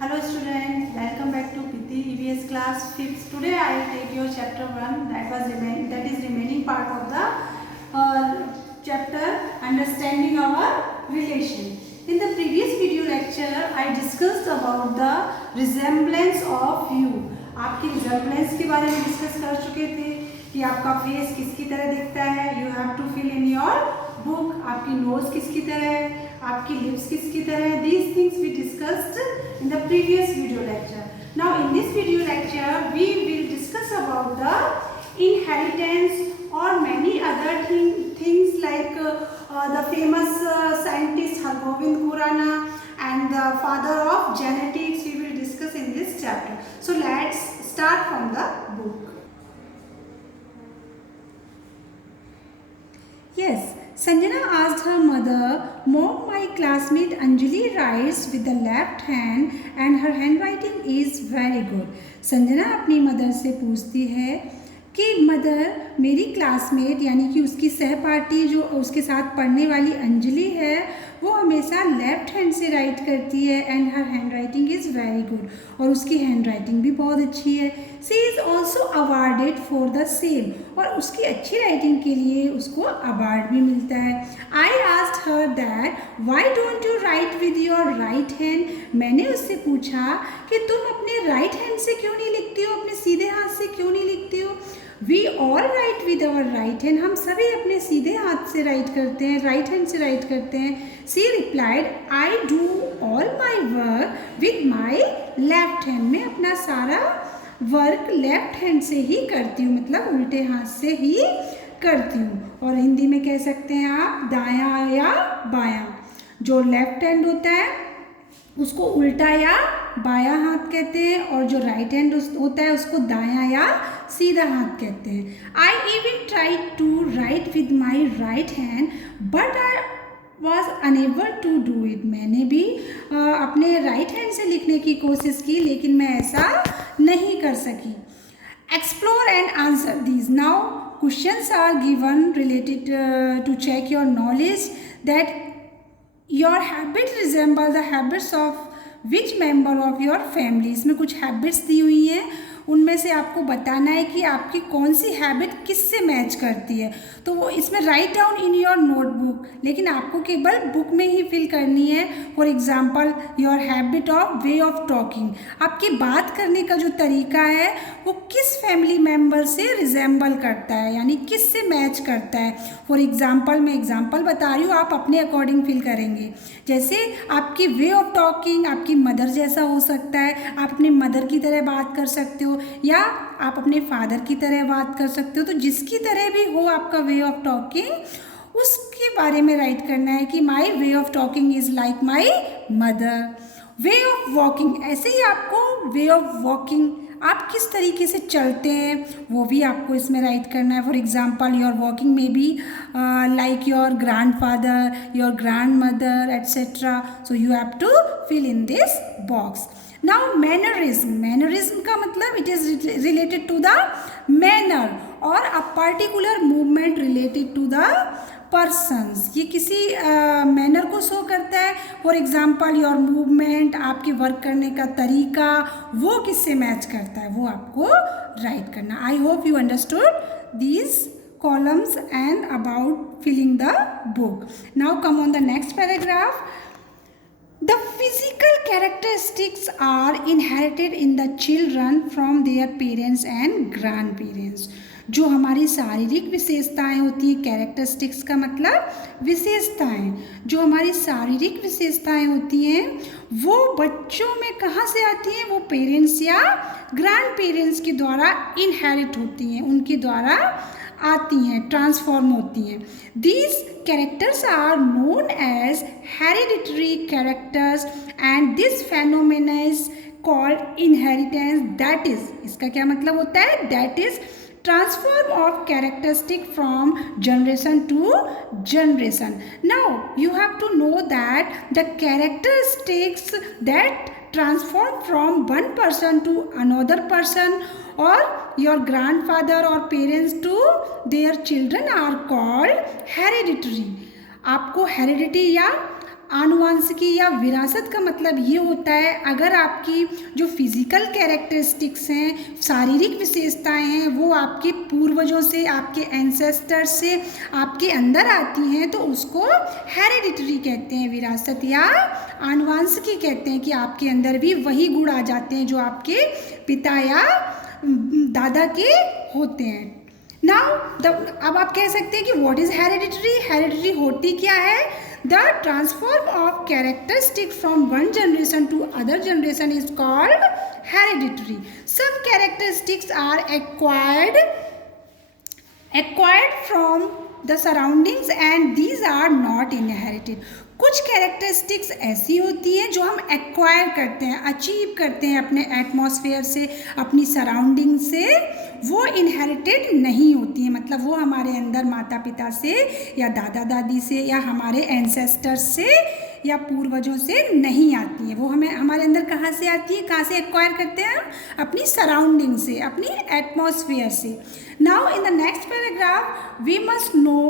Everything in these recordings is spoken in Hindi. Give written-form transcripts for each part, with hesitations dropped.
Hello students, welcome back to Piti EVS class 5th. Today I will take your chapter 1 that is remaining part of the chapter understanding our relation. In the previous video lecture I discussed about the resemblance of you. आपकी resemblance के बारे में डिस्कस कर चुके थे कि आपका फेस किसकी तरह दिखता है. You have to fill in your book. आपकी nose किसकी तरह है, आपकी lips किसकी तरह है. These things we discussed in the previous video lecture. Now in this video lecture we will discuss about the inheritance or many other things like the famous scientist Hargobind Khurana and the father of genetics we will discuss in this chapter. So let's start from the book. Yes, Sanjana asked her mother, "Mom, my classmate Anjali writes with the left hand and her handwriting is very good." Sanjana अपनी मदर से पूछती है कि मदर, मेरी क्लासमेट यानी कि उसकी सहपाठी जो उसके साथ पढ़ने वाली अंजलि है वो हमेशा लेफ्ट हैंड से राइट करती है and her hand writing is very good, और उसकी हैंड राइटिंग भी बहुत अच्छी है. She is also awarded for the same, और उसकी अच्छी राइटिंग के लिए उसको अवार्ड भी मिलता है. I asked her that why don't you right with your right hand. मैंने उससे पूछा कि तुम अपने राइट हैंड से क्यों नहीं लिखती हो, अपने सीधे हाथ से क्यों नहीं लिखती हो. We all write with our right hand, हम सभी अपने सीधे हाथ से राइट करते हैं, राइट हैंड से राइट करते हैं. She replied, I do all my work with my left hand. मैं अपना सारा वर्क लेफ्ट हैंड से ही करती हूँ, मतलब उल्टे हाथ से ही करती हूँ. और हिंदी में कह सकते हैं आप दायां या बायां. जो लेफ्ट हैंड होता है उसको उल्टा या बायां हाथ कहते हैं, और जो राइट हैंड होता है उसको दायां या सीधा हाथ कहते हैं. I even try to write with my right hand but I was unable to do it. मैंने भी अपने राइट हैंड से लिखने की कोशिश की लेकिन मैं ऐसा नहीं कर सकी. Explore and answer these. Now questions are given related to check your knowledge that your habit resemble the habits of which member of your family. इसमें कुछ हैबिट्स दी हुई हैं, उनमें से आपको बताना है कि आपकी कौन सी हैबिट किससे मैच करती है. तो वो इसमें write down in your notebook, लेकिन आपको केवल बुक में ही फिल करनी है. For example your habit of way of talking, आपकी बात करने का जो तरीका है वो किस फैमिली मेम्बर से रिजेंबल करता है, यानी किस से मैच करता है. फॉर एग्जांपल मैं एग्जांपल बता रही हूँ, आप अपने अकॉर्डिंग फिल करेंगे. जैसे आपकी वे ऑफ टॉकिंग आपकी मदर जैसा हो सकता है, आप अपने मदर की तरह बात कर सकते हो या आप अपने फादर की तरह बात कर सकते हो. तो जिसकी तरह भी हो आपका वे ऑफ टॉकिंग, उसके बारे में राइट करना है कि my way of talking is like my mother. Way of walking, ऐसे ही आपको वे ऑफ वॉकिंग आप किस तरीके से चलते हैं वो भी आपको इसमें राइट करना है. फॉर एग्जाम्पल योर वॉकिंग में भी like your grandfather, your grandmother etcetera. So you have to fill in this box. Now mannerism. Mannerism का मतलब it is related to the manner और a particular movement related to the persons. ये किसी मैनर को शो करता है. फॉर एग्जाम्पल योर मूवमेंट, आपके वर्क करने का तरीका, वो किससे मैच करता है वो आपको राइट करना. आई hope you understood these columns and about filling the book. Now come on the next paragraph. The physical characteristics are inherited in the children from their parents and grandparents. जो हमारी शारीरिक विशेषताएं होती हैं, कैरेक्टरिस्टिक्स का मतलब विशेषताएं, जो हमारी शारीरिक विशेषताएं होती हैं वो बच्चों में कहाँ से आती हैं, वो पेरेंट्स या ग्रैंड पेरेंट्स के द्वारा इनहेरिट होती हैं, उनके द्वारा आती हैं, ट्रांसफॉर्म होती हैं. These characters are known as hereditary characters and this phenomena is called inheritance. That is, इसका क्या मतलब होता है, that is transform of characteristic from generation to generation. Now you have to know that the characteristics that transform from one person to another person or your grandfather or parents to their children are called hereditary. आपको heredity या आनुवंशिकी या विरासत का मतलब ये होता है अगर आपकी जो फिजिकल कैरेक्टरिस्टिक्स हैं, शारीरिक विशेषताएं हैं, वो आपके पूर्वजों से, आपके एंसेस्टर्स से आपके अंदर आती हैं तो उसको हेरिडिटरी कहते हैं, विरासत या आनुवंशिकी कहते हैं कि आपके अंदर भी वही गुण आ जाते हैं जो आपके पिता या दादा के होते हैं। नाउ अब आप कह सकते हैं कि व्हाट इज हेरिडिटरी। हेरिडिटरी होती क्या है? The transform of characteristic from one generation to other generation is called hereditary. Some characteristics are acquired from the surroundings and these are not inherited। कुछ कैरेक्टरिस्टिक्स ऐसी होती हैं जो हम एक्वायर करते हैं, अचीव करते हैं अपने एटमॉस्फेयर से, अपनी सराउंडिंग से, वो इनहेरिटेड नहीं होती हैं। मतलब वो हमारे अंदर माता पिता से या दादा दादी से या हमारे एंसेस्टर्स से या पूर्वजों से नहीं आती है। वो हमें हमारे अंदर कहाँ से आती है, कहाँ से एक्वायर करते हैं? अपनी सराउंडिंग से, अपनी एटमॉस्फेयर से। Now in the next paragraph we must know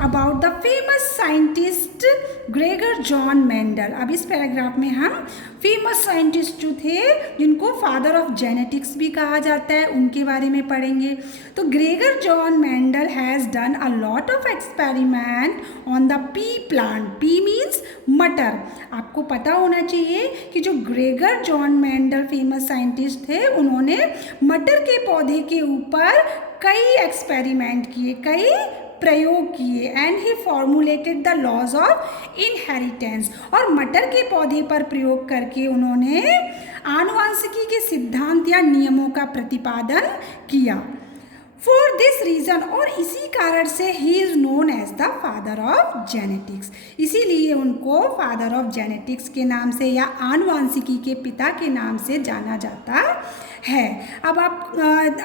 about the famous scientist Gregor John Mendel. अब इस पैराग्राफ में हम फेमस साइंटिस्ट जो थे जिनको फादर ऑफ जेनेटिक्स भी कहा जाता है उनके बारे में पढ़ेंगे। तो Gregor John Mendel has done a lot of experiment on the P plant. P means मटर। आपको पता होना चाहिए कि जो Gregor John Mendel famous scientist थे उन्होंने मटर के पौधे के ऊपर कई एक्सपेरिमेंट किए, कई प्रयोग किए and he formulated the laws of inheritance. और मटर के पौधे पर प्रयोग करके उन्होंने आनुवंशिकी के सिद्धांत या नियमों का प्रतिपादन किया। फॉर दिस रीज़न, और इसी कारण से ही is known as the father of genetics. इसीलिए उनको फादर ऑफ जेनेटिक्स के नाम से या आनुवंशिकी के पिता के नाम से जाना जाता है। अब आप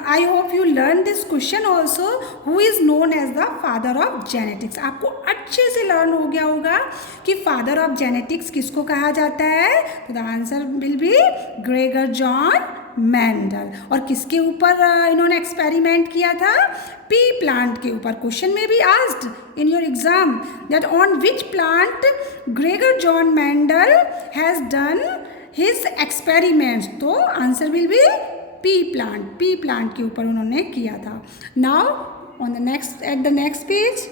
I hope you learn this question also, who is known as the father of genetics. आपको अच्छे से लर्न हो गया होगा कि फादर ऑफ जेनेटिक्स किसको कहा जाता है। तो the answer will B Gregor John Mendel. और किसके ऊपर इन्होंने एक्सपेरिमेंट किया था? पी प्लांट के ऊपर। क्वेश्चन में भी asked in your exam that on which plant Gregor John Mendel has done his experiments. तो answer will be pea plant. Pea plant के ऊपर उन्होंने किया था। Now on the next at the next page